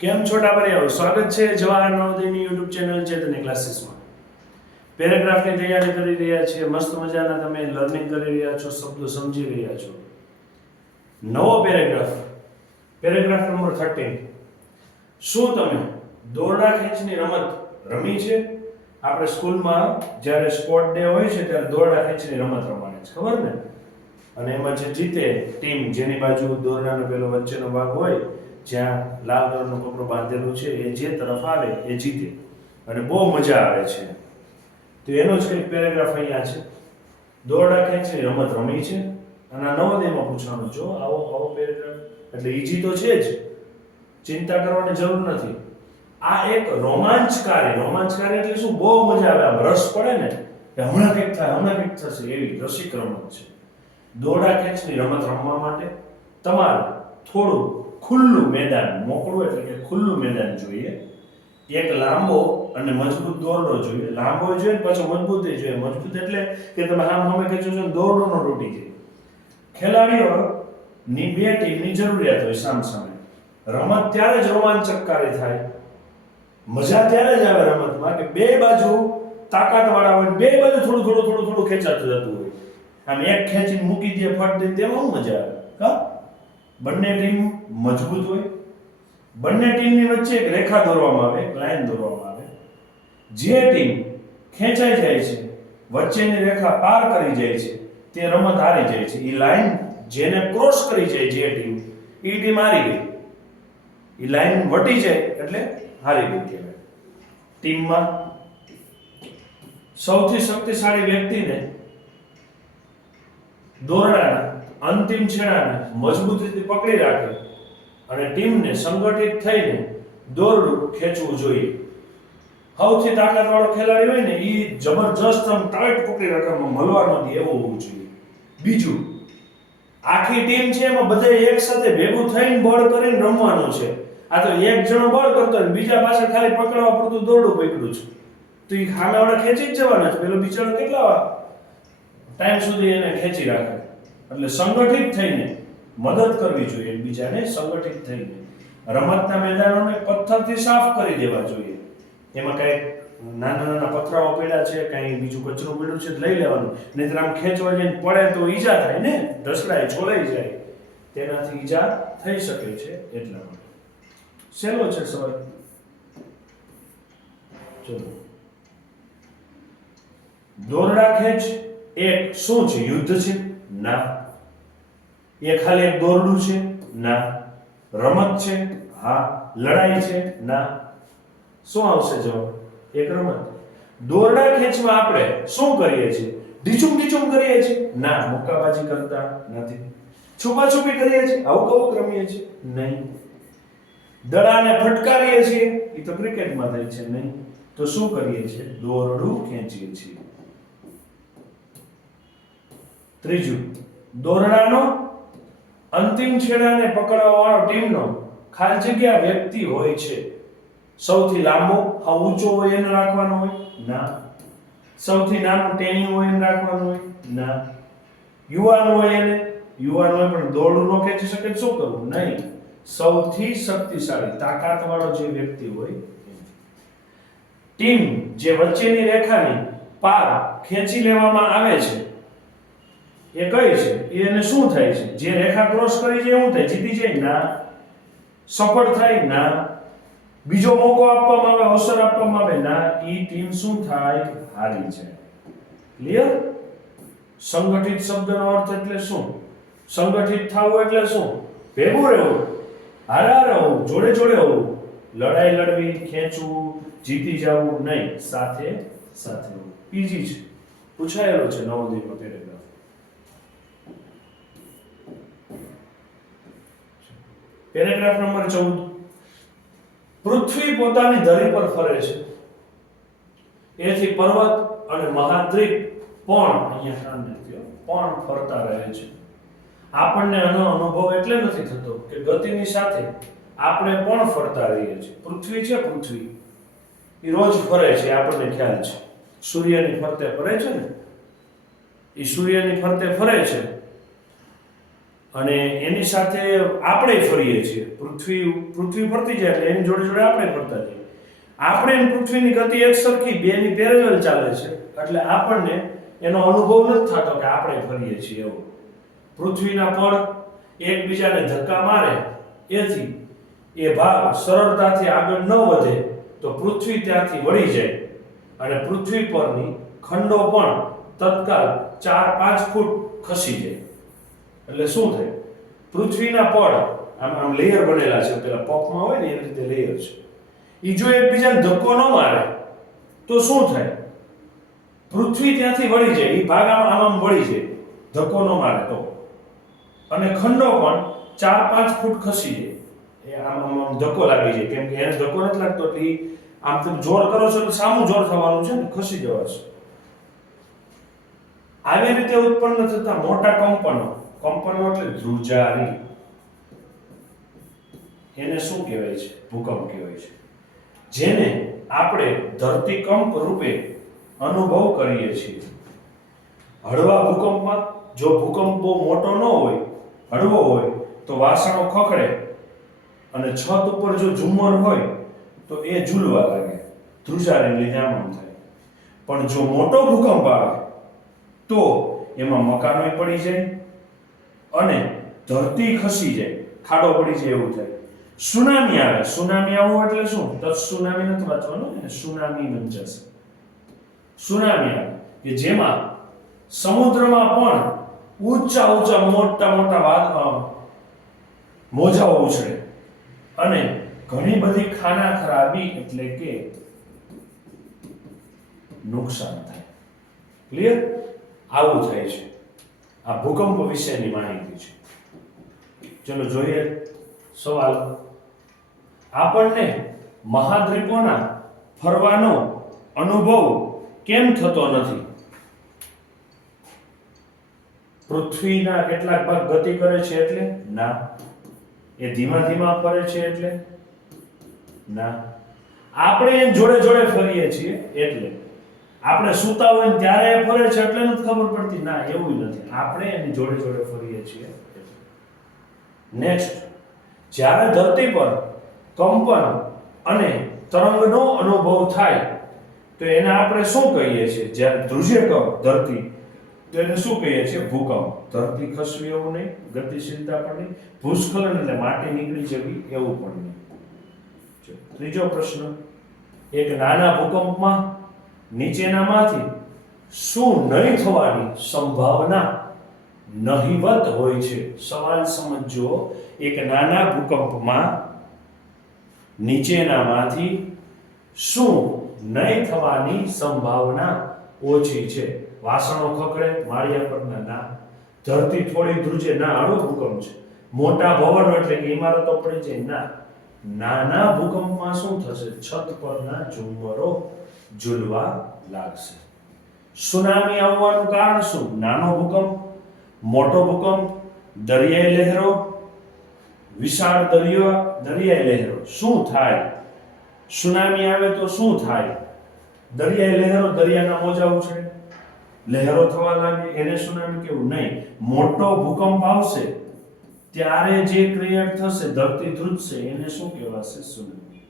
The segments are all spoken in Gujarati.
કેમ છો ટાબરિયાઓ? સ્વાગત છે જવાહર નવોદયની યુટ્યુબ ચેનલ ચેતન ક્લાસીસમાં. પેરેગ્રાફની તૈયારી કરી રહ્યા છીએ. મસ્ત મજાના તમે લર્નિંગ કરી રહ્યા છો, શબ્દો સમજી રહ્યા છો. નવો પેરેગ્રાફ, પેરેગ્રાફ નંબર 13. શું તમે દોરડા ખેંચની રમત રમી છે? આપણે સ્કૂલમાં જ્યારે સ્પોર્ટ ડે હોય છે ત્યારે દોરડા ખેંચની રમત રમાડે છે, ખબર ને? અને એમાં જે જીતે ટીમ, જેની બાજુ દોરડાનો પેલો વચ્ચેનો ભાગ હોય જ્યાં લાલ કલરનું કપડું બાંધેલું છે, એ જે તરફ આવે એ જીતે અને બહુ મજા આવે છે. તો એનો જ કંઈક પેરેગ્રાફ અહીંયા છે. દોરડા ખેંચની રમત રમી છે અને આ નવોદયમાં પૂછવાનું. જો આવો પેરેગ્રાફ એટલે ઈજી તો છે જ, ચિંતા કરવાની જરૂર નથી. આ એક રોમાંચકારી એટલે શું? બહુ મજા આવે, આમ રસ પડે ને કે હમણાં કંઈક થાય, હમણાં કંઈક થશે, એવી રસિક રમત છે. દોરડા ખેંચની રમત રમવા માટે તમારે થોડું ખુલ્લું મેદાન, મોકળું એટલે કે ખુલ્લું મેદાન જોઈએ. એક લાંબો અને મજબૂત દોરડો જોઈએ. લાંબો જોઈએ પાછો મજબૂત જોઈએ. મજબૂત એટલે કે તમે સામે ખેંચો છો દોરડો ન તૂટી જાય. ખેલાડીઓની બે ટીમની જરૂરિયાત હોય સામસામે. રમત ત્યારે જ રોમાંચકારી થાય, મજા ત્યારે જ આવે રમતમાં કે બે બાજુ તાકાતવાળા હોય, બે બાજુ થોડું ખેંચાતું જતું હોય. આમ એક ખેંચીને મૂકી દે, ફટ દે, તેમાં મજા આવે. હા, બંને ટીમ મજબૂત હોય, બંને ટીમની વચ્ચે એક રેખા દોરવામાં આવે, એક લાઈન દોરવામાં આવે. જે ટીમ ખેંચાઈ જાય છે, વચ્ચેની રેખા પાર કરી જાય છે, તે રમત હારી જાય છે. એ લાઈન જેને ક્રોસ કરી જાય જે ટીમ, એ ટીમ હારી ગઈ. એ લાઈન વટી જાય એટલે હારી ગઈ કહેવાય. ટીમમાં સૌથી શક્તિશાળી વ્યક્તિને દોરડાના અંતિમ છેડાને મજબૂત રીતે પકડી રાખે અને ટીમને સંગઠિત થઈને દોરડું ખેંચવું જોઈએ. સૌથી તાકાતવાળો ખેલાડી હોય ને એ જબરજસ્ત આમ ટાઈટ પકડી રાખે, મળવા ન દે, એવો હોવું જોઈએ. બીજું, આખી ટીમ છે એમાં બધા એક સાથે ભેગું થઈને બળ કરીને રમવાનું છે. આ તો એક જણો બળ કરતો હોય, બીજા પાછળ ખાલી પકડવા પડતું દોરડું પકડ્યું છે, તો એ ખાનાવાળા ખેંચી જ જવાના છે. પેલો બિચારો કેટલા ટાઈમ સુધી એને ખેંચી રાખે. એટલે સંગઠિત થઈને મદદ કરવી જોઈએ એકબીજાને, સંગઠિત થઈને. રમતના મેદાનોને પથ્થરથી સાફ કરી દેવા જોઈએ. એમાં કઈ નાના પથરાઓ પડ્યા છે, કઈ બીજું કચરું પડ્યું છે, લઈ લેવાનું. નહીંતર આમ ખેંચવા જઈને પડે તો ઈજા થાય ને, ઢસડાય, છોલાઈ જાય, તેનાથી ઈજા થઈ શકે છે. એટલા માટે સહેલો છે સવાલ. ચલો, દોરડા ખેંચ એક શું છે? યુદ્ધ છે? ના. એ ખાલી એક દોરડું છે? ના. રમત છે? હા. લડાઈ છે? ના. શું આવશે જવાબ? એક રમત. દોરડા ખેંચમાં આપણે શું કરીએ છીએ? ઢીચુમ કરીએ છીએ? ના. મુક્કાબાજી કરતા નથી. છુપાછુપી કરીએ છીએ? આવું રમીએ છીએ? નહીં. દડાને ફટકારીએ છીએ? એ તો ક્રિકેટમાં થાય છે. નહીં. તો શું કરીએ છીએ? દોરડું ખેંચીએ છીએ. ત્રીજું, દોરડાનો અંતિમ છેડાને પકડવાવાળો ટીમનો ખાલી જગ્યા વ્યક્તિ હોય છે. સૌથી લાંબો, ઊંચો હોય એને રાખવાનો હોય? ના. સૌથી નાનું ટેણિયું હોય એને રાખવાનું હોય? ના. યુવાન હોય પણ દોરડું ન ખેંચી શકે શું કરવું? નહીં. સૌથી શક્તિશાળી, તાકાતવાળો જે વ્યક્તિ હોય. ટીમ જે વચ્ચેની રેખાની પાર ખેંચી લેવામાં આવે છે એ કઈ છે? એને શું થાય છે? જે રેખા ક્રોસ કરી છે શું થાય? જીતી જાય? ના. સફળ થાય? ના. બીજો મોકો આપવામાં આવે, અવસર આપવામાં આવે? ના. ઈ ટીમ શું થાય? હારી જાય. ક્લિયર? સંગઠિત શબ્દનો અર્થ એટલે શું? સંગઠિત થવું એટલે શું? ભેગું રહેવું, હારે હોવું, જોડે હોવું, લડાઈ લડવી, ખેંચવું, જીતી જવું નહીં, સાથે હોવું. ઈજી છે, પૂછાયેલો છે નવોદયમાં પેરેગ્રાફ. Paragraph number 14. પૃથ્વી પોતાની ધરી પર ફરે છે, એથી પર્વત અને મહાદ્વીપ પણ ફરતા રહે છે. આપણને આનો અનુભવ એટલે નથી થતો કે ગતિની સાથે આપણે પણ ફરતા રહીએ છીએ. પૃથ્વી છે, પૃથ્વી એ રોજ ફરે છે, આપણને ખ્યાલ છે. સૂર્યની ફરતે ફરે છે ને, એ સૂર્યની ફરતે ફરે છે અને એની સાથે આપણે ફરીએ છીએ. પૃથ્વી ફરતી જાય એટલે એની જોડે જોડે આપણે ફરતા જઈએ. આપણે અને પૃથ્વીની ગતિ એક સરખી, બેની પેરેલલ ચાલે છે, એટલે આપણને એનો અનુભવ નથી થતો કે આપણે ફરીએ છીએ એવો. પૃથ્વીના પડ એકબીજાને ધક્કા મારે એથી એ ભાગ સરળતાથી આગળ ન વધે તો પૃથ્વી ત્યાંથી વળી જાય અને પૃથ્વી પરની ખંડો પણ તત્કાલ 4-5 ફૂટ ખસી જાય. એટલે શું થાય? પૃથ્વીના પડ આમ લેયર બનેલા છે, પેલા પફમાં હોય ને એ રીતે લેયર છે. એ જો એકબીજાને ધક્કો ન મારે તો શું થાય? પૃથ્વી ત્યાંથી વળી જાય, એ ભાગ આમ વળી જાય, ધક્કો ન મારે તો. અને ખંડો પણ 4-5 ફૂટ ખસી જાય. એ આમ ધક્કો લાગી જાય, કેમ કે એને ધક્કો નથી લાગતો એટલે આમ તમે જોર કરો છો તો સામું જોર થવાનું છે ને, ખસી જવાશે. આવી રીતે ઉત્પન્ન થતા મોટા કંપનો એટલે ધ્રુજારી, એને શું કહેવાય છે? ભૂકંપ કહેવાય છે. જેને આપણે ધરતીકંપ રૂપે અનુભવ કરીએ છીએ. હળવા ભૂકંપમાં, જો ભૂકંપ બહુ મોટો ન હોય, હળવો હોય, તો વાસણો ખખડે અને છત ઉપર જો ઝુમ્મર હોય તો એ ઝૂલવા લાગે, ધ્રુજારીને લીધે આમ થાય. પણ જો મોટો ભૂકંપ આવે તો એમાં મકાનો પડી જાય અને ધરતી ખસી જાય, ખાડો પડી જાય, એવું થાય. સુનામી આવે. સુનામી આવવું એટલે શું? તત્સુનામી નથી વાંચવાનું, સુનામી વંચાશે. સુનામી આવે કે જેમાં સમુદ્રમાં પણ ઊંચા મોટા મોજાઓ ઉછળે અને ઘણી બધી ખાના ખરાબી એટલે કે નુકસાન થાય. ક્લિયર? આવું થાય છે. આ ભૂકંપ વિશેની માહિતી છે. ચલો જોઈએ સવાલ. આપણને મહાદ્વીપોના ફરવાનો અનુભવ કેમ થતો નથી? પૃથ્વીના કેટલાક ભાગ ગતિ કરે છે એટલે? ના. એ ધીમા ધીમા ફરે છે એટલે? ના. આપણે એમ જોડે જોડે ફરીએ છીએ એટલે? આપણે સૂતા હોય ત્યારે એ ફરે છે એટલે નથી ખબર પડતી? ના, એવું નથી. આપણે એની જોડે જોડે ફરીએ છીએ. નેક્સ્ટ, જ્યારે ધરતી પર કંપન અને તરંગનો અનુભવ થાય તો એને આપણે શું કહીએ છીએ? જ્યારે ધ્રુજે ધરતી તો એને શું કહીએ છીએ? ભૂકંપ. ધરતી ખસવી એવું નહીં, ગતિશીલતા પણ નહીં, ભૂસ્ખલન એટલે માટી નીકળી જવી એવું પણ નહીં. ત્રીજો પ્રશ્ન, એક નાના ભૂકંપમાં નીચેનામાંથી શું નહીં થવાની સંભાવના નહિવત હોય છે? સવાલ સમજો. એક નાના ભૂકંપમાં નીચેનામાંથી શું નહીં થવાની સંભાવના ઓછી છે? વાસણો ખખડે, માળિયા પરના? ના. ધરતી થોડી ધ્રુજે? ના, હળવો ભૂકંપ છે. મોટા ભવનો એટલે કે ઇમારતો પડી જાય? ના. નાના ભૂકંપમાં શું થશે? છત પરના ઝુમ્મરો ઝૂલવા લાગશે. સુનામી આવવાનું કારણ શું? નાનો ભૂકંપ, મોટો ભૂકંપ, દરિયાઈ લહેરો, વિશાળ દરિયાઈ લહેરો. શું થાય? સુનામી આવે તો શું થાય? દરિયાઈ લહેરો, દરિયાના મોજા ઉછળે, લહેરો થવા લાગે, એને સુનામી કેવું? નહીં. મોટો ભૂકંપ આવશે ત્યારે જે ક્રિએટ થશે, ધરતી ધ્રુજશે, એને શું કહેવાશે? સુનામી.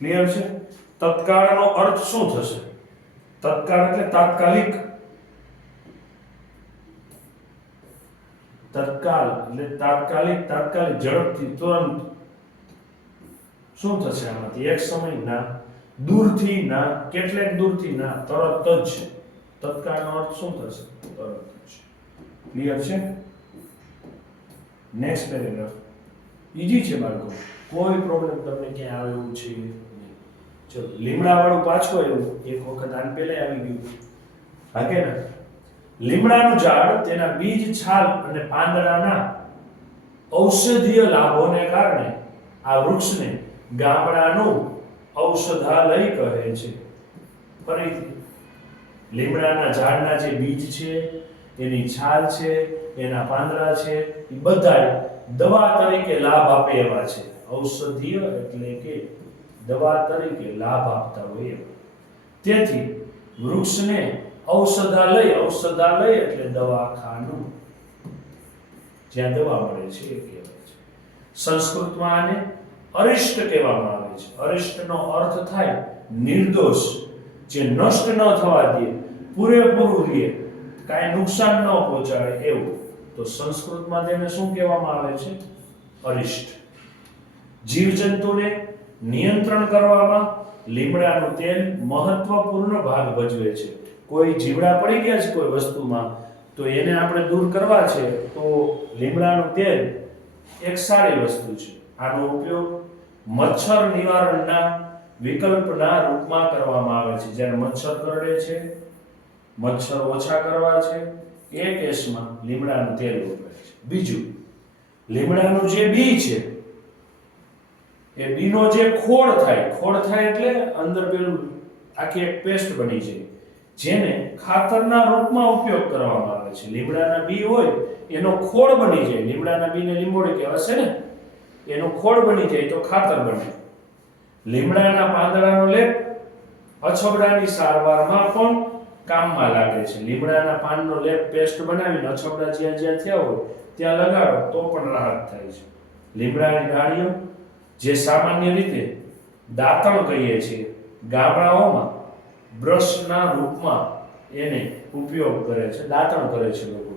ક્લિયર છે? તત્કાળનો અર્થ શું થશે? તત્કાળ એટલે તાત્કાલિક. તત્કાલ એટલે તાત્કાલિક, ઝડપથી, તુરંત. શું થશે આમાંથી? એક સમય? ના. દૂરથી? ના. કેટલેક દૂરથી? ના. તરત જ. તત્કાળનો અર્થ શું થશે? તરત જ. ક્લિયર છે? Next paragraph. ઈઝી છે બાળકો, કોઈ પ્રોબ્લેમ તમને ક્યાં આવે એવું છે નહીં. ચલો, લીમડા વાળું પાછું આવ્યું. એક વખત આન પહેલા આવી ગયું. હા કે ના? લીમડાનું ઝાડ તેના બીજ, છાલ અને પાંદડાના ઔષધીય લાભોને કારણે આ વૃક્ષને ગામડાનું ઔષધાલય કહે છે. ફરીથી, લીમડાના ઝાડના જે બીજ છે, એની છાલ છે, એના પાંદડા છે, એ બધા દવા તરીકે લાભ આપે એવા છે. ઔષધીય એટલે કે દવા તરીકે લાભ આપતા હોય એવા. તેથી વૃક્ષને ઔષધાલય એટલે દવાખાનું. જ્યાં દવા મળે છે એ કહેવાય છે. સંસ્કૃતમાં આને અરિષ્ટ કહેવામાં આવે છે. અરિષ્ટનો અર્થ થાય નિર્દોષ, જે નષ્ટ ન થવા દે, પૂરેપૂરું રહે, કાંઈ નુકસાન ન પહોંચાડે એવું. તો સંસ્કૃતમાં તેને શું કહેવામાં આવે છે? અરિષ્ટ. જીવજંતુને નિયંત્રણ કરવામાં લીમડાનું તેલ મહત્વપૂર્ણ ભાગ ભજવે છે. કોઈ જીવડા પડી ગયા છે કોઈ વસ્તુમાં, તો એને આપણે દૂર કરવા છે, તો લીમડાનું તેલ એક સારી વસ્તુ છે. આનો ઉપયોગ મચ્છર નિવારણના વિકલ્પના રૂપમાં કરવામાં આવે છે. જ્યારે મચ્છર કરડે છે, મચ્છર ઓછા કરવા છે, એ કેસમાં લીમડાનું તેલ વપરાય છે. બીજું, લીમડાનું જે બી છે, એ બીનો જે ખોળ થાય એટલે અંદર પેલું આખી એક પેસ્ટ બની જાય, જેને ખાતરના રૂપમાં ઉપયોગ કરવામાં આવે છે. લીમડાના બી હોય એનો ખોળ બની જાય, લીમડાના બીને લીંબોળી કહેવાય છે ને, એનો ખોળ બની જાય તો ખાતર બને. લીમડાના પાંદડાનો લેપ અછબડાની સારવારમાં પણ કામમાં લાગે છે. લીમડાના પાનનો લેપ પેસ્ટ બનાવીને અછબડા જ્યાં જ્યાં થયા હોય ત્યાં લગાડો તો પણ રાહત થાય છે. લીમડાની ડાળીઓ, જે સામાન્ય રીતે દાંતણ કહીએ છીએ, ગામડાઓમાં બ્રશના રૂપમાં એને ઉપયોગ કરે છે, દાંતણ કરે છે લોકો.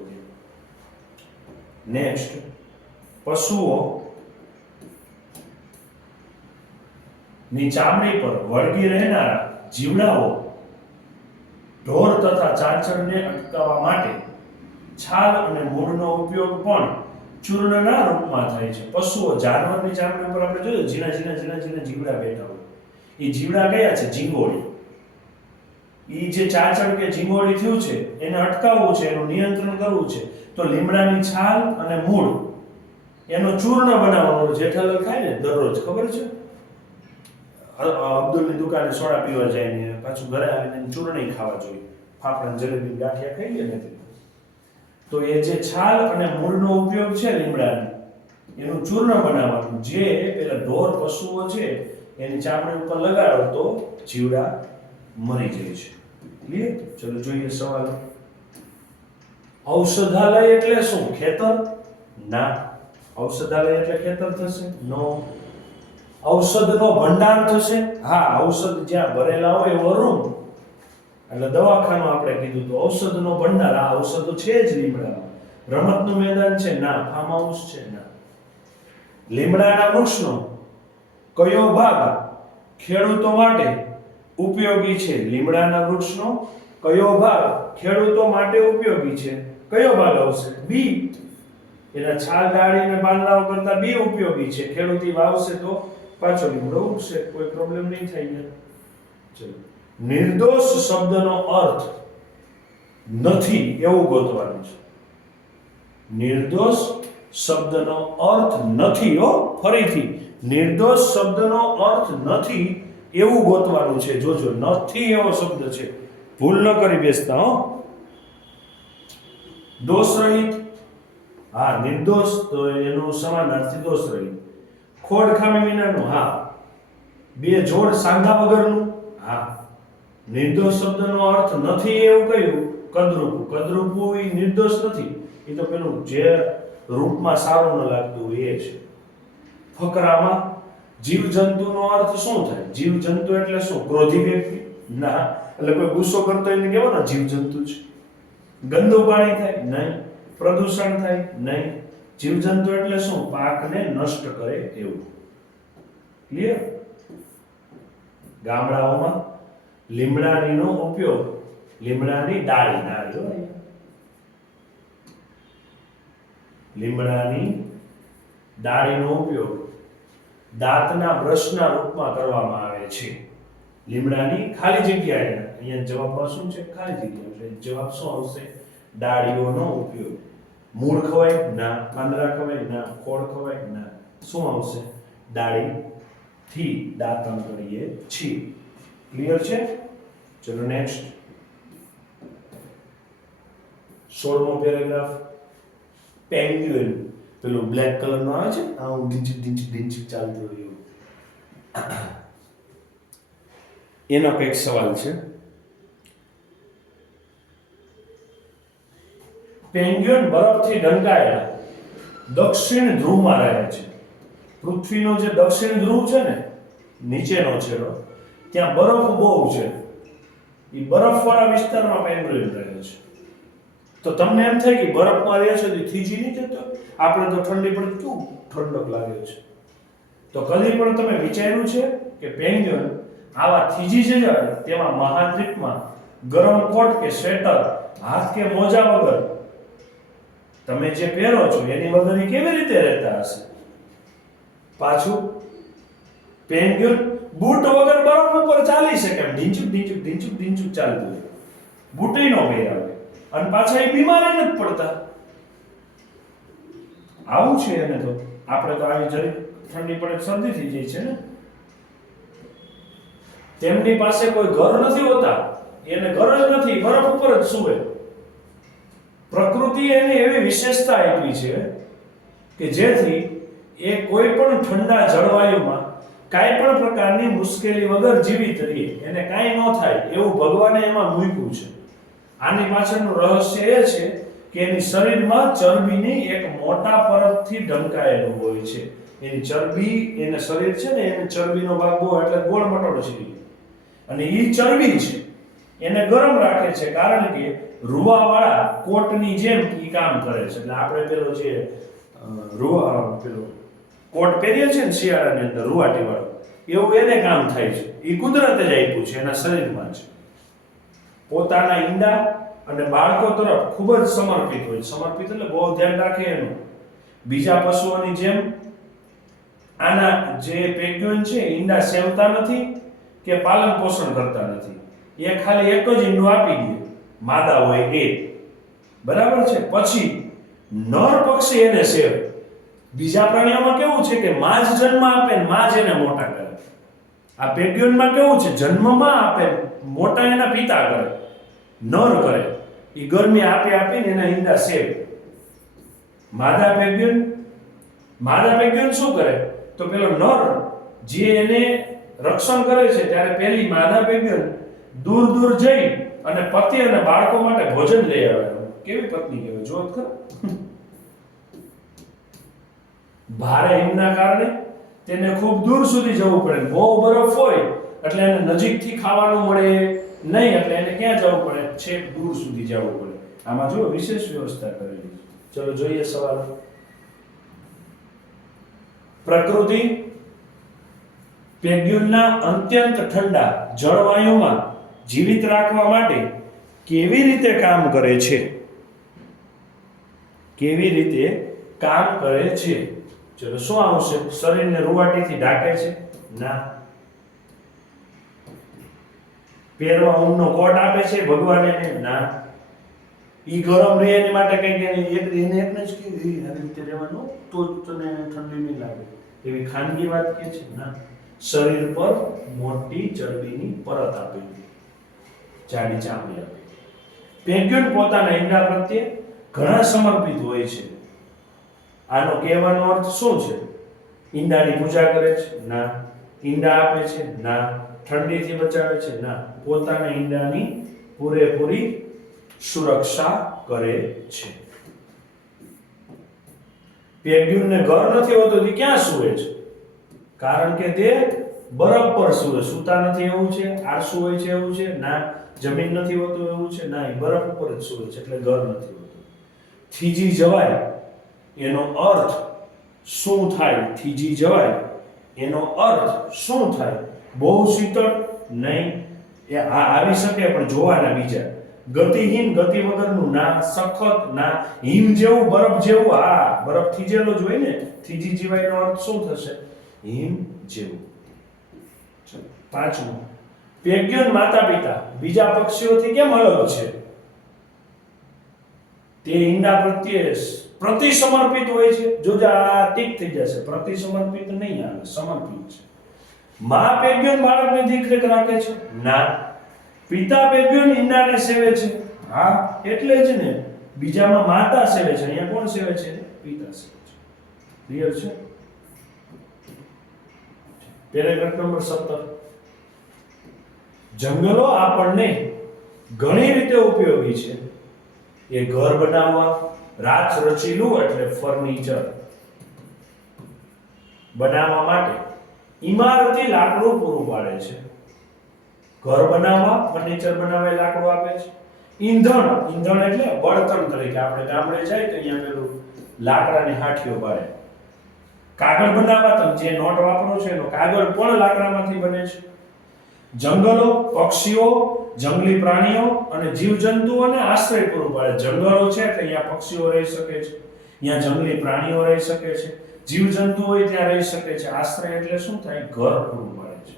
નેક્સ્ટ, પશુઓ ની ચામડી પર વળગી રહેનારા જીવડાઓ, ઢોર તથા ચાંચડને અટકાવવા માટે છાલ અને મૂળનો ઉપયોગ પણ ચૂર્ણના રૂપમાં થાય છે. પશુઓ, જાનવરની ચામડી ઉપર આપણે જોયું ઝીણા જીવડા બેઠા હોય, એ જીવડા કયા છે? જીંગોળી. એ જે ચાંચડ કે જીંગોળી થયું છે એને અટકાવવું છે, એનું નિયંત્રણ કરવું છે, તો લીમડાની છાલ અને મૂળ એનો ચૂર્ણ બનાવવાનો. જેઠાલાલ ખાય ને દરરોજ, ખબર છે? અબ્દુલની દુકાને સોડા પીવા જાય ને પાછું ઘરે આવીને ચૂર્ણ ખાવા જોઈએ. ફાફડા જલેબી ગાંઠિયા ખાઈએ ને, તો એ જે છાલ અને મૂળનો ઉપયોગ છે લીમડાનો, એનું ચૂર્ણ બનાવવાનું, જે પેલા ઢોર પશુઓ છે એની ચામડી ઉપર લગાડો તો જીવડા મરી જાય છે. ક્લિયર? ચલો જોઈએ સવાલ. ઔષધાલય એટલે શું? ખેતર? ના. ઔષધાલય એટલે ખેતર થશે? નો. ઔષધનો ભંડાર થશે? હા. ઔષધ જ્યાં ભરેલા હોય એવો રૂમ, એટલે દવાખાનું આપણે કીધું તો ઔષધનો ભંડાર. આ ઔષધો છે જ લીમડામાં. રમતનું મેદાન છે? ના. ફાર્મ હાઉસ છે? ના. લીમડાના વૃક્ષનો કયો ભાગ ખેડૂતો માટે ઉપયોગી છે? લીમડાના વૃક્ષનો કયો ભાગ ખેડૂતો માટે ઉપયોગી છે? કયો ભાગ આવશે? બી. એના છાલ, ડાળી અને પાંદડાઓ કરતા બી ઉપયોગી છે. ખેડૂત વાવશે તો પાછો લીમડો ઉગશે, કોઈ પ્રોબ્લેમ નહીં થાય ને. ચલો, નિર્દોષ શબ્દનો અર્થ નથી એવું ગોતવાનું છે. નિર્દોષ શબ્દનો અર્થ નથી, ફરીથી, નિર્દોષ શબ્દનો અર્થ નથી એવું ગોતવાનું છે. જોજો, નથી એવો શબ્દ છે, ભૂલ ન કરી બેસતા હો. દોષ રહિત, હા. નિર્દોષ તો એનું સમાનાર્થી દોષ રહિત. ખોડ ખામી વિનાનું, હા. બે જોડ સાંધા વગરનું, હા. નિર્દોષ શબ્દનો અર્થ નથી એવું કહ્યું. કદરૂપું, કદરૂપું એ નિર્દોષ નથી, એ તો પેલું જે રૂપમાં સારું ન લાગતું હોય એ છે. ફકરામાં જીવજંતુનો અર્થ શું થાય? જીવજંતુ એટલે શું? ક્રોધી વ્યક્તિ? ના. એટલે કોઈ ગુસ્સો કરતો એને કહેવાનો જીવજંતુ છે. ગંદુ પાણી થાય? નહીં. પ્રદૂષણ થાય? નહીં. જીવજંતુ એટલે શું? પાકને નષ્ટ કરે એવું. ક્લિયર? ગામડાઓમાં લીમડાનો ઉપયોગ, લીમડાની ડાળી, લીમડાની ડાળીનો ઉપયોગ દાંતના બ્રશના રૂપમાં કરવામાં આવે છે. લીમડાની ખાલી જગ્યાએ, અહીંયા જવાબમાં શું છે? ખાલી જગ્યા. એટલે જવાબ શું આવશે? ડાળીઓનો ઉપયોગ. મૂળ ખવાય? ના. પાંદડા ખવાય? ના. ખોળ ખવાય? ના. શું આવશે? ડાળીથી દાંતણ કરીએ છીએ. ક્લિયર છે? ચલો નેક્સ્ટ, 16મો પેરેગ્રાફ. પેંગ્યુઇન, પેલું બ્લેક કલરનો આવે છે, આવું ઢીંચક ચાલતું હોય એવું, એનો કંઈક સવાલ છે. પેંગ્યુઇન બરફથી ઢંકાયેલા દક્ષિણ ધ્રુવમાં રહે છે. પૃથ્વીનો જે દક્ષિણ ધ્રુવ છે ને, નીચેનો છેડો, ત્યાં બરફ બહુ છે. એ બરફવાળા વિસ્તારમાં પેંગ્વિન રહે છે. તો તમને એમ થાય કે બરફમાં રહે છે તો થીજી નહીં જતો? આપણે તો ઠંડી પડે કેવું ઠંડક લાગે છે. તો કદી પણ તમે વિચાર્યું છે કે પેંગ્વિન આવા થીજી છે જાય તેમાં મહાદ્વીપમાં ગરમ કોટ કે સ્વેટર, હાથ કે મોજા વગર તમે જે પહેરો છો એની વગર એ કેવી રીતે રહેતા હશે? પાછું પેંગ્વિન બૂટ વગર બરફ ઉપર ચાલી શકે, ઢીંચુક ઢીંચુક ઢીંચુક ઢીંચુક ચાલતું હોય, બૂટય નો પહેરાવે, અને પાછા એ બીમાર નથી પડતા. આવું છે એને તો આપણે તો આવી જરી ઠંડી પડે શરદી થઈ જાય છે ને. તેમની પાસે કોઈ ઘર નથી હોતા, એને ઘર જ નથી, બરફ ઉપર જ સૂવે. પ્રકૃતિએ એને એવી વિશેષતા આપી છે કે જેથી એ કોઈ પણ ઠંડા જળવાયુમાં કાંઈ પણ પ્રકારની મુશ્કેલી વગર જીવિત રહે, એને કાંઈ ન થાય એવું ભગવાને એમાં મૂક્યું છે. આની પાછળનું રહસ્ય એ છે કે એની શરીરમાં ચરબીની એક મોટા પરતથી ઢંકાયેલું હોય છે. એની ચરબી, એને શરીર છે ને એને ચરબીનો ભાગ બહુ એટલે ગોળ મટોળો છે, અને એ ચરબી છે એને ગરમ રાખે છે, કારણ કે રૂવાવાળા કોટની જેમ એ કામ કરે છે. એટલે આપણે પેલો જે પેલો કોટ પહેરીએ છીએ ને શિયાળાની અંદર રૂવાટી વાળો, એવું એને કામ થાય છે. એ કુદરતે જ આપ્યું છે, એના શરીરમાં છે. પોતાના ઈંડા અને બાળકો તરફ ખૂબ જ સમર્પિત હોય. સમર્પિત એટલે બહુ ધ્યાન રાખે એનું. બીજા પશુઓની જેમ આના જે પેંગ્વિન છે ઈંડા સેવતા નથી કે પાલન પોષણ કરતા નથી. એ ખાલી એક જ ઈંડું આપી દે, માદા હોય એ, બરાબર છે. પછી નર પક્ષી એને સેવે. બીજા પ્રાણીઓમાં કેવું છે કે માં જ જન્મ આપે ને માં જ એને મોટા કરે. આ પેંગ્વિનમાં કેવું છે, જન્મમાં આપે, મોટા એના પિતા કરે, નર કરે. એ ગરમી આપીને એના ઈંડા સેવે. માદા પેંગ્વિન શું કરે? તો પેલો નર જે એને રક્ષણ કરે છે ત્યારે પેલી માદા પેંગ્વિન દૂર દૂર જઈ અને પતિ અને બાળકો માટે ભોજન લઈ આવે. કેવી પત્ની કહેવાય, જો ખરા. ભારે હિમના કારણે તેને ખૂબ દૂર સુધી જવું પડે. બહુ બરફ હોય એટલે એને નજીકથી ખાવાનું મળે નહીં, એટલે એને ક્યાં જવું પડે? છેક દૂર સુધી જવું પડે. આમાં જો વિશેષ વ્યવસ્થા કરેલી. ચલો જોઈએ સવાલ. પ્રકૃતિ પેંગ્વિનના અત્યંત ઠંડા જળવાયુમાં જીવિત રાખવા માટે કેવી રીતે કામ કરે છે? કેવી રીતે કામ કરે છે? ચલો શું આવશે? શરીરને રૂવાટીથી ઢાંકે છે? ના. પહેરવા ઊનનો કોટ આપે છે ભગવાન એને? ના. ઈ ગરમ રહે એની માટે કંઈક એને એકને જ કે આવી રીતે રહેવાનું તો તને ઠંડી નહીં લાગે એવી ખાનગી વાત કે છે? ના. શરીર પર મોટી ચરબીની પરત આપેલી, જાડી ચામડી આપેલી. પેંગ્વિન પોતાના ઈંડા પ્રત્યે ઘણા સમર્પિત હોય છે. આનો કહેવાનો અર્થ શું છે? ઈંડાની પૂજા કરે છે? ના. ઈંડા આપે છે? ના. ઠંડીથી બચાવે છે? ના. પોતાના ઈંડાની પૂરેપૂરી સુરક્ષા કરે છે. પેંગ્વિનને ઘર નથી હોતું તે ક્યાં સૂવે છે? કારણ કે તે બરફ પર સૂવે. સૂતા નથી એવું છે? આળસુ હોય છે એવું છે? ના. જમીન નથી હોતું એવું છે? ના. એ બરફ ઉપર જ સૂવે છે, એટલે ઘર નથી હોતું. થીજી જવાય એનો અર્થ શું થાય? થીજી જવાય એનો અર્થ શું થાય? બહુ શીતળ નહીં, એ આવી શકે પણ જોવાના બીજા. ગતિહીન, ગતિ વગરનું? ના. સખત? ના. હિમ જેવું, બરફ જેવું? હા, બરફ થીજેલો જ હોય ને. થીજી જીવાયનો અર્થ શું થશે? હિમ જેવું. પાંચમું, પેંગ્વિન માતા પિતા બીજા પક્ષીઓથી કેમ અલગ છે? તે ઈંડા પ્રત્યે પ્રતિસમર્પિત હોય છે. જો આ ટીક થઈ જશે, પ્રતિસમર્પિત નહીં આવે, સમર્પિત છે. માં પેંગ્વિન બાળકની દેખરેખ રાખે છે? ના. પિતા પેંગ્વિન ઈંડાને સેવે છે? હા, એટલે જ ને. બીજામાં માતા સેવે છે, અહીંયા કોણ સેવે છે? પિતા સેવે છે. ક્લિયર છે? Paragraph number 17. જંગલો આપણને ઘણી રીતે ઉપયોગી છે. એ ઘર બનાવવા, રાચરચીલું એટલે ફર્નિચર બનાવવા માટે ઇમારતી લાકડું પૂરું પાડે છે. ઘર બનાવવા, ફર્નિચર બનાવવા લાકડું આપે છે. ઈંધણ એટલે બળતણ તરીકે આપણે ગામડે જાય તો અહીંયા પેલું લાકડાની હાઠીઓ બાળે. કાગળ બનાવવા તમે જે નોટ વાપરો છો એનો કાગળ પણ લાકડામાંથી બને છે. જંગલો, પક્ષીઓ, જંગલી પ્રાણીઓ અને જીવજંતુઓને આશ્રય પૂરો પાડે. જંગલો છે એટલે અહીંયા પક્ષીઓ રહી શકે છે, અહીંયા જંગલી પ્રાણીઓ રહી શકે છે, જીવજંતુ હોય ત્યાં રહી શકે છે. આશ્રય એટલે શું થાય? ઘર પૂરું પાડે છે.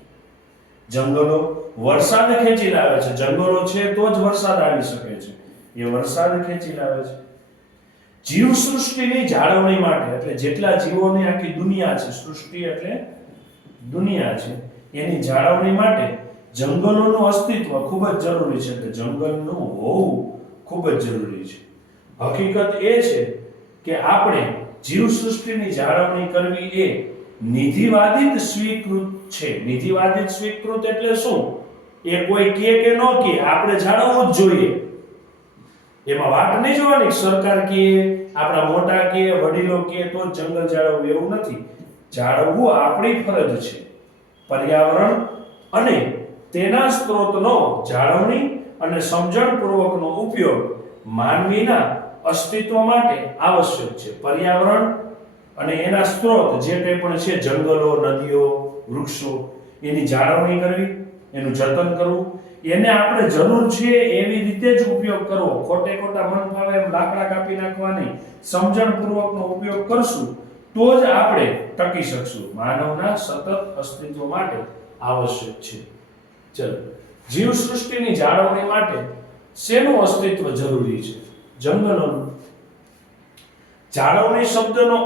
જંગલો વરસાદ ખેંચી લાવે છે. જંગલો છે તો જ વરસાદ આવી શકે છે, એ વરસાદ ખેંચી લાવે છે. જીવસૃષ્ટિની જાળવણી માટે એટલે જેટલા જીવોની આખી દુનિયા છે, સૃષ્ટિ એટલે દુનિયા છે, એની જાળવણી માટે જંગલોનું અસ્તિત્વ ખૂબ જ જરૂરી છે. એટલે જંગલનું હોવું ખૂબ જ જરૂરી છે. હકીકત એ છે કે આપણે જીવસૃષ્ટિની જાળવણી કરવી એ નિધિવાદિત સ્વીકૃત છે. નિધિવાદિત સ્વીકૃત એટલે શું? એ કોઈ કે ન કે આપણે જાળવવું જ જોઈએ. એમાં વાત નહીં જોવાની સરકાર કે આપણા મોટા કે વડીલો કે તો જ જંગલ જાળવવું એવું નથી. જાળવવું આપણી ફરજ છે. પર્યાવરણ અને તેના સ્ત્રોતનો જાળવણી અને સમજણપૂર્વકનો ઉપયોગ માનવીના અસ્તિત્વ માટે આવશ્યક છે. પર્યાવરણ અને એના સ્ત્રોત જે કંઈ પણ છે, જંગલો, નદીઓ, વૃક્ષો, એની જાળવણી કરવી, એનું જતન કરવું, એને આપણે જરૂર છે એવી રીતે જ ઉપયોગ કરવો. ખોટે ખોટા મન ફાવે એમ લાકડા કાપી નાખવા નહીં. સમજણપૂર્વકનો ઉપયોગ કરશું તો જ આપણે ટકી શકશું. માનવના સતત અસ્તિત્વ માટે આવશ્યક છે. ચલો, જીવસૃષ્ટિની જાળવણી માટે શેનું અસ્તિત્વ જરૂરી છે? જંગલોનું. જાળવણી શબ્દનો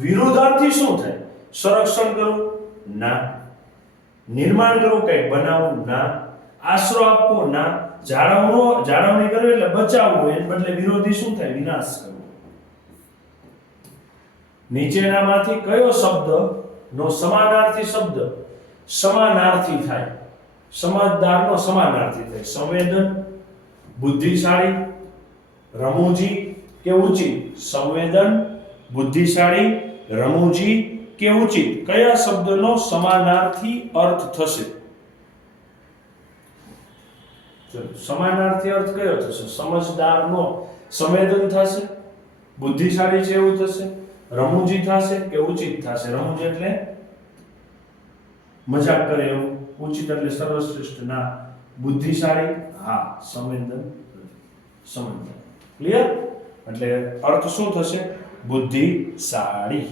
વિરોધાર્થી શું થાય? સંરક્ષણ કરવું? ના. નિર્માણ કરવું, કંઈક બનાવવું? ના. આશરો આપવો? ના. જાળવણી કરવી એટલે બચાવવું, એને બદલે વિરોધી શું થાય? વિનાશ કરવો. નીચેનામાંથી કયો શબ્દનો સમાનાર્થી શબ્દ સમાનાર્થી થાય? સમજદારનો સમાનાર્થી થાય. સંવેદન, બુદ્ધિશાળી, રમૂજી કે ઉચિત? સંવેદન, બુદ્ધિશાળી, રમૂજી કે ઉચિત? કયા શબ્દનો સમાનાર્થી અર્થ થશે? ચલો, સમાનાર્થી અર્થ કયો થશે? સમજદારનો સંવેદન થશે, બુદ્ધિશાળી છે એવું થશે, રમૂજી થશે કે ઉચિત થશે? રમૂજી એટલે મજાક કરે એવું, ઉચિત એટલે સર્વશ્રેષ્ઠ? ના. બુદ્ધિશાળી? હા. સંવેદન? ક્લિયર? એટલે અર્થ શું થશે? બુદ્ધિશાળી.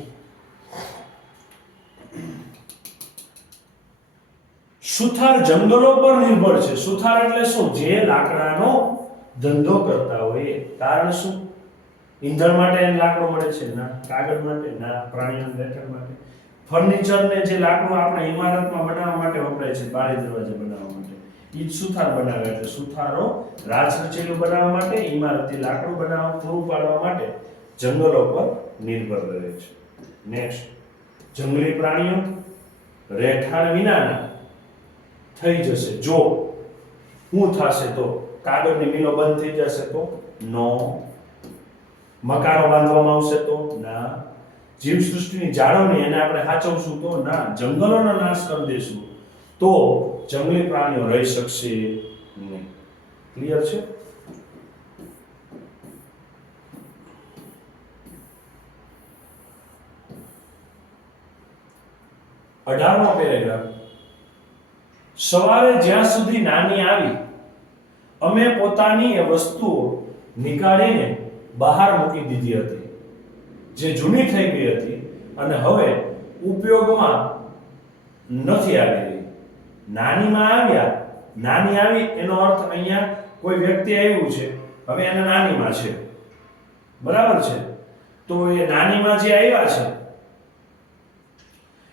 સુથાર જંગલો પર નિર્ભર છે. સુથાર એટલે શું? જે લાકડાનો ધંધો કરતા હોય. કારણ શું? ઈંધણ માટે લાકડું મળે છે? ના. કાગળ માટે? ના. પ્રાણીઓના રહેઠાણ માટે? ફર્નિચર ને જે લાકડું આપણે ઇમારતમાં બનાવવા માટે વપરાય છે, બારી દરવાજા બનાવવા માટે, ઈ જ સુથાર બનાવે. એટલે સુથારો રાચરચીલું બનાવવા માટે, ઇમારતી લાકડું બનાવવા પૂરું પાડવા માટે જંગલો પર નિર્ભર રહે છે. નેક્સ્ટ, જંગલી પ્રાણીઓ રહેઠાણ વિનાના થઈ જશે જો. શું થશે તો? કાગળની મિલો બંધ થઈ જશે તો? નો. મકાનો બાંધવામાં આવશે તો? ના. જીવસૃષ્ટિની જાળવણી એને આપણે સાચવશું તો? ના. જંગલોનો નાશ કરી દેશું તો જંગલી પ્રાણીઓ રહી શકશે નહીં. ક્લિયર છે? અઢારમો પેરેગ્રાફ. સવારે જ્યાં સુધી નાની આવી, અમે પોતાની એ વસ્તુઓ નીકાળીને બહાર મૂકી દીધી હતી, જે જૂની થઈ ગઈ હતી અને હવે ઉપયોગમાં નથી આવી રહી. નાનીમાં આવ્યા, નાની આવી એનો અર્થ અહીંયા કોઈ વ્યક્તિ આવ્યું છે, હવે એને નાનીમાં છે, બરાબર છે? તો એ નાનીમાં જે આવ્યા છે,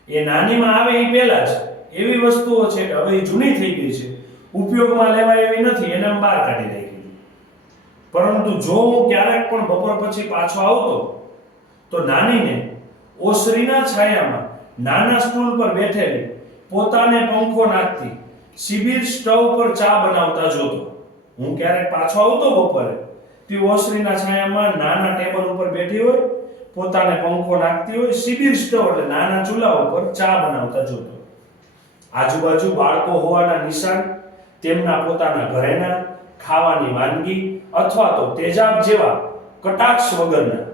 એ નાનીમાં આવે એ પહેલા જ એવી વસ્તુઓ છે કે હવે એ જૂની થઈ ગઈ છે, ઉપયોગમાં લેવાય એવી નથી, એને બહાર કાઢી નાખી. પરંતુ જો હું ક્યારેક પણ બપોર પછી પાછો આવતો તો નાનીને ઓસરીના છાયામાં નાના સ્ટૂલ પર બેઠેલી, પોતાને પંખો નાખતી, શિબિર સ્ટવ પર ચા બનાવતા જોતો. હું ક્યારેક પાછો આવતો બપોરે તે ઓસરીના છાયામાં નાના ટેબલ ઉપર બેઠી હોય, પોતાને પંખો નાખતી હોય, શિબિર સ્ટવ એટલે નાના ચૂલા ઉપર ચા બનાવતા જોતો. આજુબાજુ બાળકો હોવાના નિશાન, તેમના પોતાના ઘરેણા, ખાવાની વાનગી અથવા તો તેજાબ જેવા કટાક્ષ વગરના.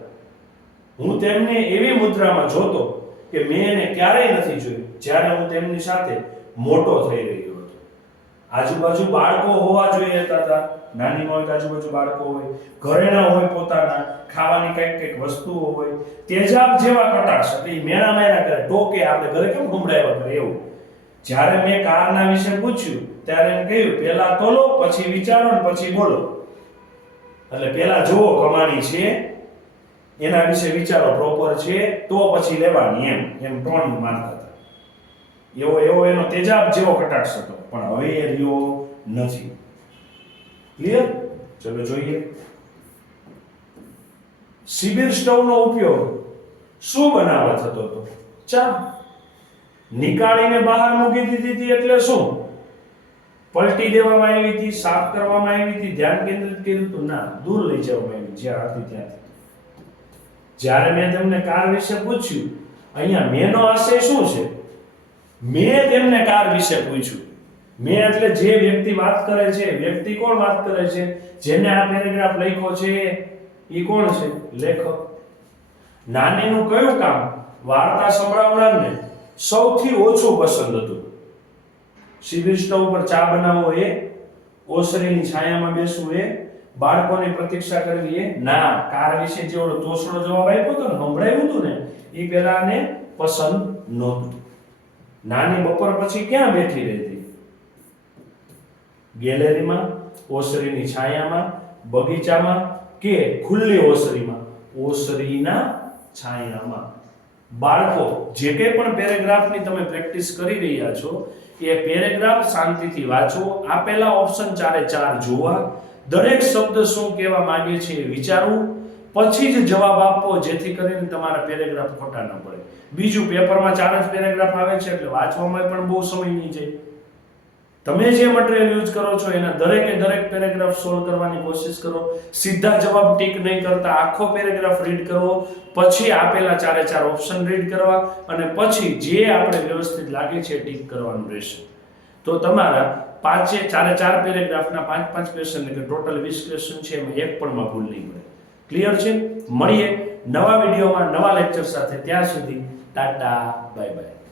હું તેમને એવી મુદ્રામાં જોતો કે મેં એને ક્યારેય નથી જોયું જ્યારે હું તેમની સાથે મોટો થઈ રહ્યો હતો. આજુબાજુ બાળકો હોવા જોઈએ હતા, નાની હોય આજુબાજુ બાળકો હોય, ઘરેણા હોય પોતાના, ખાવાની કંઈક વસ્તુઓ હોય, તેજાબ જેવા કટાક્ષ એટલે મેણા મેણા કરે, ટોકે, આપણે ઘરે કેમ ઘુમડાવ્યા કરે એવું. જ્યારે મેં કારના વિશે પૂછ્યું ત્યારે એમ કહ્યું પહેલા તોલો, પછી વિચારો ને પછી બોલો. એટલે પહેલા જુઓ કમાણી છે, એના વિશે વિચારો પ્રોપર છે તો પછી લેવાની, એમ ટોન મારતા હતા. એવો એનો તેજાબ જેવો કટાક્ષ હતો, પણ હવે એ રહ્યો નથી. ક્લિયર? ચલો જોઈએ. શિબિર સ્ટવનો ઉપયોગ શું બનાવવા થતો હતો? ચા. નીકાળીને બહાર મૂકી દીધી હતી એટલે શું? પલટી દેવામાં આવી હતી, સાફ કરવામાં આવી હતી, ધ્યાન કેન્દ્રિત કર્યું હતું? ના, દૂર લઈ જવામાં આવી જ્યાં હતી ત્યાંથી. જ્યારે મેં તેમને કાર વિશે પૂછ્યું, અહીંયા મેનો આશય શું છે? મેં તેમને કાર વિશે પૂછ્યું. મેં એટલે જે વ્યક્તિ વાત કરે છે, વ્યક્તિ કોણ વાત કરે છે? જેને આ પેરેગ્રાફ લખ્યો છે એ કોણ છે? લેખક. નાનીનું કયું કામ વાર્તા સંભળાવનારને સૌથી ઓછું પસંદ હતું? શિબિર સ્ટવ પર ચા બનાવવો એ, ઓસરીની છાયામાં બેસવું એ, બાળકોની પ્રતીક્ષા કરવી એ? ના, કાર વિશે જે ઓલો તોછડો જવાબ આપ્યો હતો ને, સંભળાવ્યું હતું ને, એ પેલાને પસંદ નહોતું. નાની બપોર પછી ક્યાં બેઠી રહેતી? ગેલેરીમાં, ઓસરીની છાયામાં, બગીચામાં કે ખુલ્લી ઓસરીમાં? ઓસરીના છાયામાં. બાળકો, જે કંઈ પણ પેરેગ્રાફની તમે પ્રેક્ટિસ કરી રહ્યા છો એ પેરેગ્રાફ શાંતિથી વાંચો, આપેલા ઓપ્શન 4 જોવા, દરેક શબ્દ શું કહેવા માંગે છે એ વિચારવું, પછી જ જવાબ આપવો, જેથી કરીને તમારા પેરેગ્રાફ ખોટા ન પડે. બીજું, પેપરમાં 4 જ પેરેગ્રાફ આવે છે એટલે વાંચવામાં પણ બહુ સમય નહીં જાય. તમે જે મટીરીયલ યુઝ કરો છો એના દરેકે દરેક પેરેગ્રાફ સોલ્વ કરવાની કોશિશ કરો. સીધા જવાબ ટીક નહીં કરતા, આખો પેરેગ્રાફ રીડ કરવો, પછી આપેલા 4 ઓપ્શન રીડ કરવા, અને પછી જે આપણે વ્યવસ્થિત લાગે છે ટીક કરવાનું રહેશે. તો તમારા 4 પેરેગ્રાફના 5 ક્વેશ્ચન એટલે ટોટલ 20 ક્વેશ્ચન છે, એમાં એક પણમાં ભૂલ નહીં પડે. ક્લિયર છે? મળીએ નવા વિડીયોમાં નવા લેક્ચર સાથે. ત્યાં સુધી ટાટા, બાય બાય.